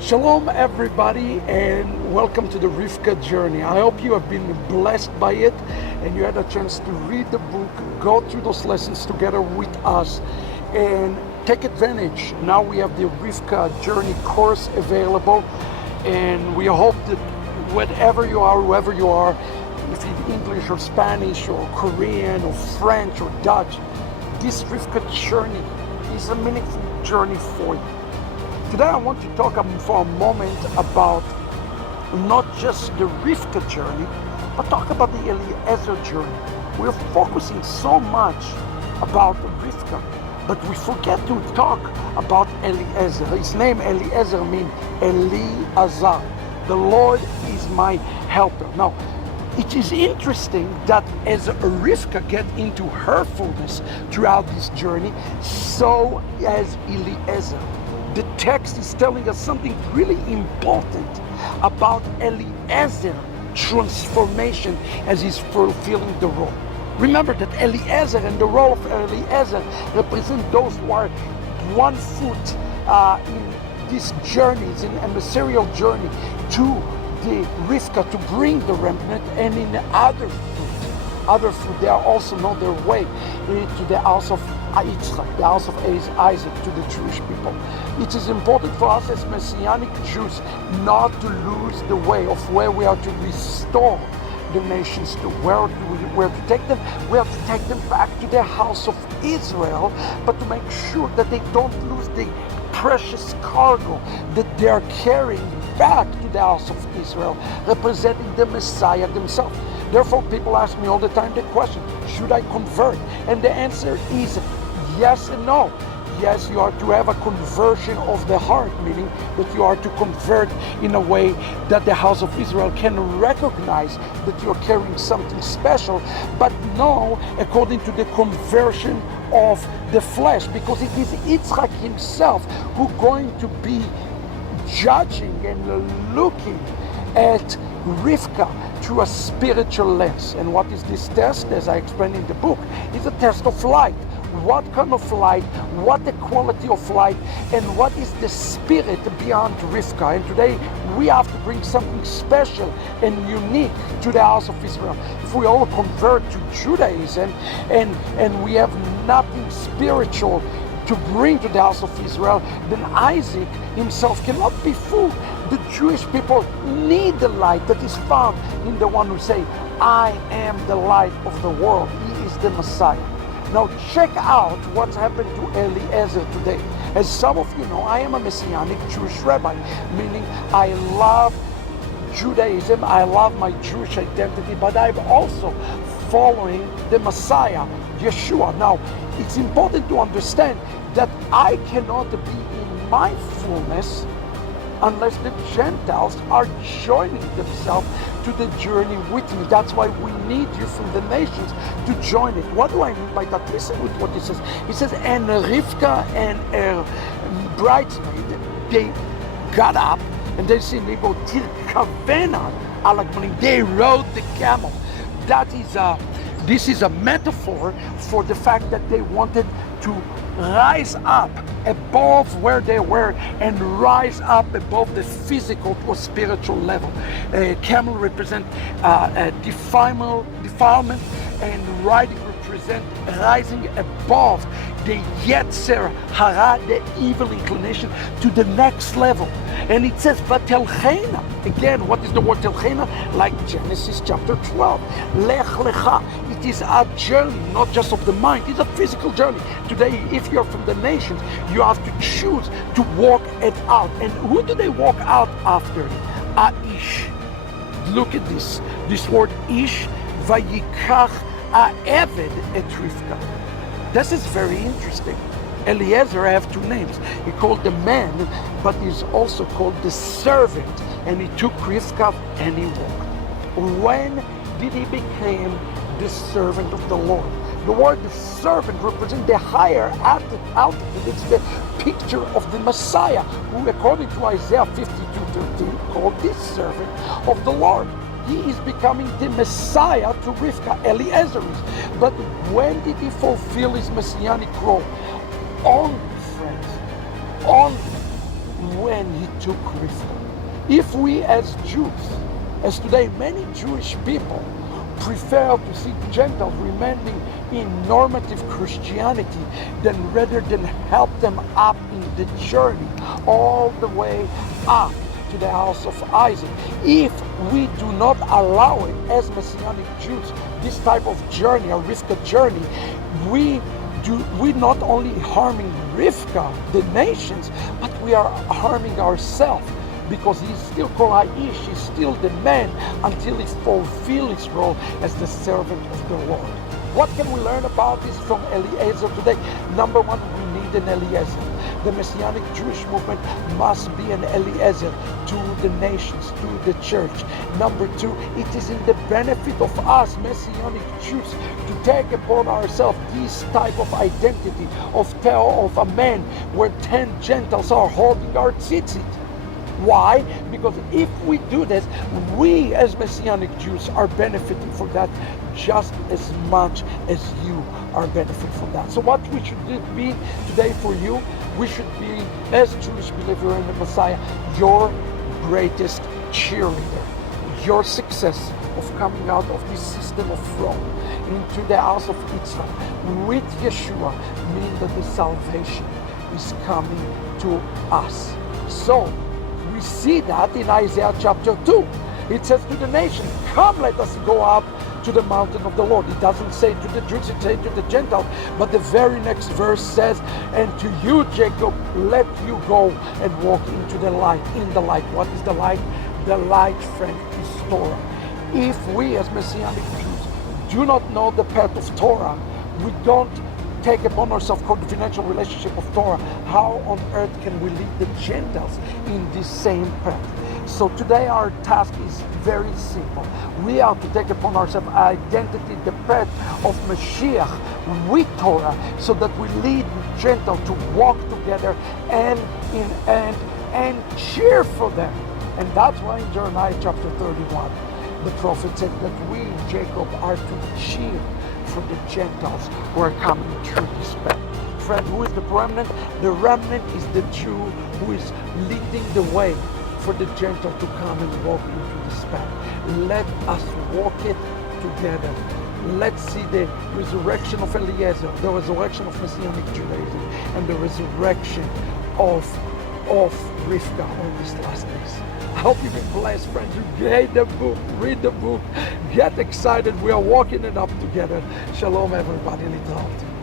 Shalom everybody, and welcome to the Rivka journey. I hope you have been blessed by it and you had a chance to read the book, go through those lessons together with us and take advantage. Now we have the Rivka journey course available, and we hope that whatever you are, whoever you are, if it's English or Spanish or Korean or French or Dutch, this Rivka journey is a meaningful journey for you. Today I want to talk for a moment about not just the Rivka journey, but talk about the Eliezer journey. We're focusing so much about Rivka, but we forget to talk about Eliezer. His name Eliezer means Eliezer. The Lord is my helper. Now, it is interesting that as Rivka gets into her fullness throughout this journey, so as Eliezer. The text is telling us something really important about Eliezer transformation as he's fulfilling the role. Remember that Eliezer and the role of Eliezer represent those who are 1 foot in these journeys, in a mysterious journey to the Rivka to bring the remnant, and in other fruit, they are also on their way to the house of Itzhak, the house of Isaac, to the Jewish people. It is important for us as Messianic Jews not to lose the way of where we are to restore the nations to. Where to take them? We have to take them back to the house of Israel, but to make sure that they don't lose the precious cargo that they are carrying back to the house of Israel, representing the Messiah themselves. Therefore, people ask me all the time the question, should I convert? And the answer is yes and no. Yes, you are to have a conversion of the heart, meaning that you are to convert in a way that the house of Israel can recognize that you're carrying something special, but no, according to the conversion of the flesh, because it is Itzhak himself who's going to be judging and looking at Rivka through a spiritual lens. And what is this test? As I explained in the book, is a test of light. What kind of light, what the quality of light, and what is the spirit beyond Rivka. And today we have to bring something special and unique to the house of Israel. If we all convert to Judaism and we have nothing spiritual to bring to the house of Israel, then Isaac himself cannot be fooled. The Jewish people need the light that is found in the one who say, I am the light of the world. He is the Messiah. Now check out what's happened to Eliezer today. As some of you know, I am a Messianic Jewish rabbi, meaning I love Judaism, I love my Jewish identity, but I'm also following the Messiah, Yeshua. Now, it's important to understand that I cannot be in my fullness unless the Gentiles are joining themselves to the journey with me. That's why we need you from the nations to join it. What do I mean by that? Listen with what it says. It says, and Rivka and her bridesmaid, they got up and they said, they rode the camel. This is a metaphor for the fact that they wanted to rise up above where they were and rise up above the physical or spiritual level. Camel represent defilement, and riding represent rising above the Yetzer Hara, the evil inclination, to the next level. And it says, Vatelchena. Again, what is the word telchena? Like Genesis chapter 12. Lech lecha. It is a journey, not just of the mind. It's a physical journey. Today, if you're from the nations, you have to choose to walk it out. And who do they walk out after? Aish. Look at this. This word ish, vayikach ha'eved et Rivka. This is very interesting. Eliezer have 2 names. He called the man, but he's also called the servant. And he took Rivka and he walked. When did he become the servant of the Lord? The word the servant represents the higher altitude. It's the picture of the Messiah, who according to Isaiah 52:13 called this servant of the Lord. He is becoming the Messiah to Rivka, Eliezer is. But when did he fulfill his messianic role? Only, friends, only when he took Rivka. If we as Jews, as today many Jewish people, prefer to see Gentiles remaining in normative Christianity than rather than help them up in the journey all the way up to the house of Isaac. If we do not allow it as Messianic Jews, this type of journey, a Rivka journey, we not only harming Rivka, the nations, but we are harming ourselves, because he's still called Aish, he's still the man until he fulfills his role as the servant of the Lord. What can we learn about this from Eliezer today? Number one, we need an Eliezer. The Messianic Jewish movement must be an Eliezer to the nations, to the church. Number two, it is in the benefit of us Messianic Jews to take upon ourselves this type of identity of a man where 10 Gentiles are holding our tzitzit. Why? Because if we do this, we as Messianic Jews are benefiting from that just as much as you are benefiting from that. So what we should be today for you, we should be, as Jewish believer in the Messiah, your greatest cheerleader. Your success of coming out of this system of Rome into the house of Itzhak with Yeshua means that the salvation is coming to us. So we see that in Isaiah chapter 2. It says to the nation, come, let us go up to the mountain of the Lord. It doesn't say to the Jews, it says to the Gentiles. But the very next verse says, and to you, Jacob, let you go and walk into the light, in the light. What is the light? The light, friend, is Torah. If we as Messianic Jews do not know the path of Torah, we don't take upon ourselves confidential relationship of Torah, how on earth can we lead the Gentiles in this same path? So today our task is very simple. We are to take upon ourselves identity, the path of Mashiach with Torah, so that we lead the Gentiles to walk together hand in hand and cheer for them. And that's why in Jeremiah chapter 31, the prophet said that we, Jacob, are to cheer for the Gentiles who are coming through this path. Friend, who is the remnant? The remnant is the Jew who is leading the way for the Gentile to come and walk into this path. Let us walk it together. Let's see the resurrection of Eliezer, the resurrection of Messianic Judaism, and the resurrection of Rivka on these last days. I hope you've been blessed, friends. You read the book, read the book, get excited. We are walking it up together. Shalom, everybody. Little